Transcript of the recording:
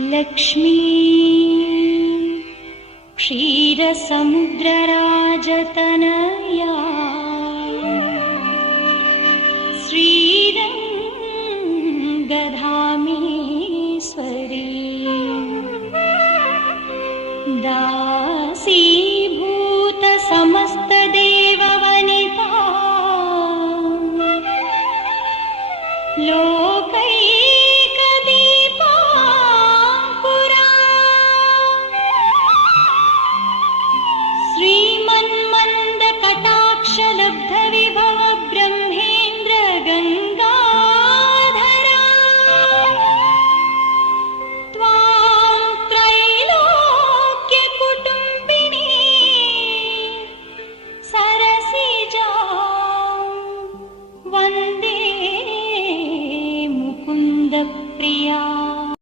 लक्ष्मी। क्षीरसमुद्रराजतनया। श्रीरं दधामिश्वरी दासीभूतसमस्तदेववनिता त्या